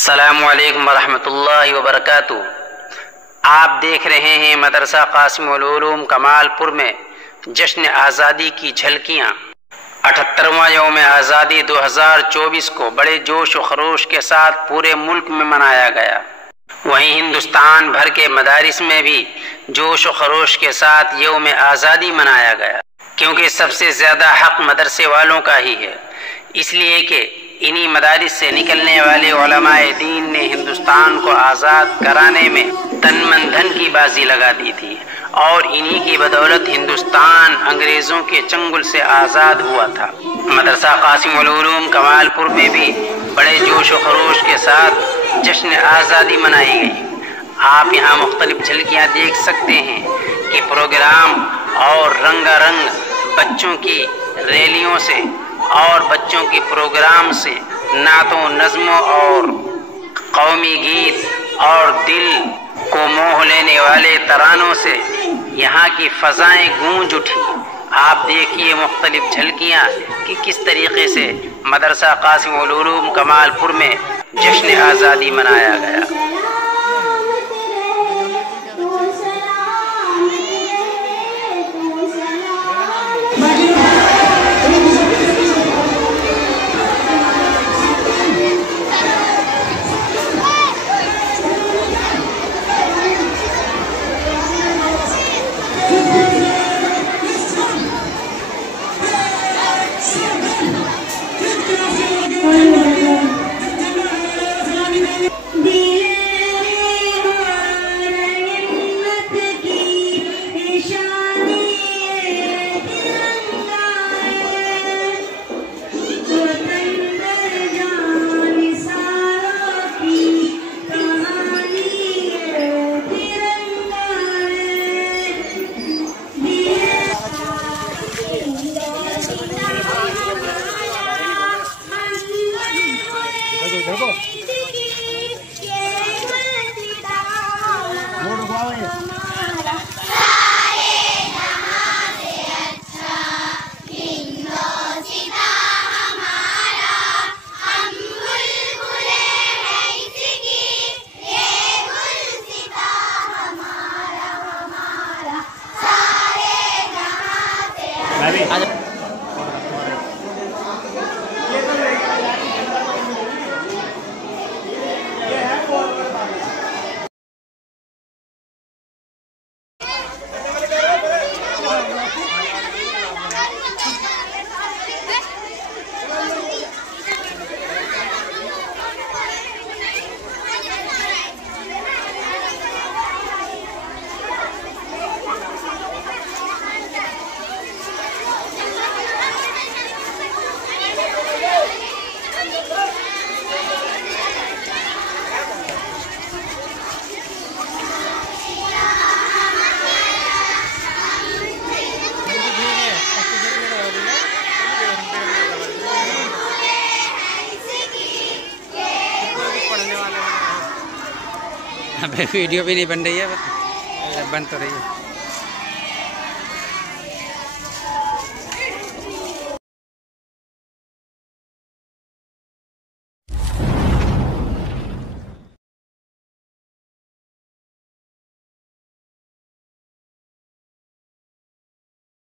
अस्सलामुअलैकुम वरहमतुल्लाहि वबरकातुहू। आप देख रहे हैं मदरसा कासिमुल उलूम कमालपुर में जश्न आज़ादी की झलकियाँ। 78वां यौम आज़ादी 2024 को बड़े जोश व खरोश के साथ पूरे मुल्क में मनाया गया। वहीं हिंदुस्तान भर के मदारिस में भी जोश व खरोश के साथ यौम आज़ादी मनाया गया, क्योंकि सबसे ज़्यादा हक मदरसे वालों का ही है। इसलिए कि इन्हीं मदारिस से निकलने वाले उलमाए दीन ने हिंदुस्तान को आज़ाद कराने में तन मन धन की बाजी लगा दी थी और इन्हीं की बदौलत हिंदुस्तान अंग्रेज़ों के चंगुल से आज़ाद हुआ था। मदरसा कासिमुल उलूम कमालपुर में भी बड़े जोश व खरोश के साथ जश्न आज़ादी मनाई गई। आप यहाँ मुख्तलिफ झलकियाँ देख सकते हैं कि प्रोग्राम और रंगारंग बच्चों की रैलियों से और बच्चों के प्रोग्राम से नातों, नज़्मों और कौमी गीत और दिल को मोह लेने वाले तरानों से यहाँ की फ़ज़ाएँ गूंज उठी। आप देखिए मुख्तलिफ झलकियाँ कि किस तरीके से मदरसा कासिमुल उलूम कमालपुर में जश्न आज़ादी मनाया गया। अबे वीडियो भी नहीं बन रही है, बन तो रही है।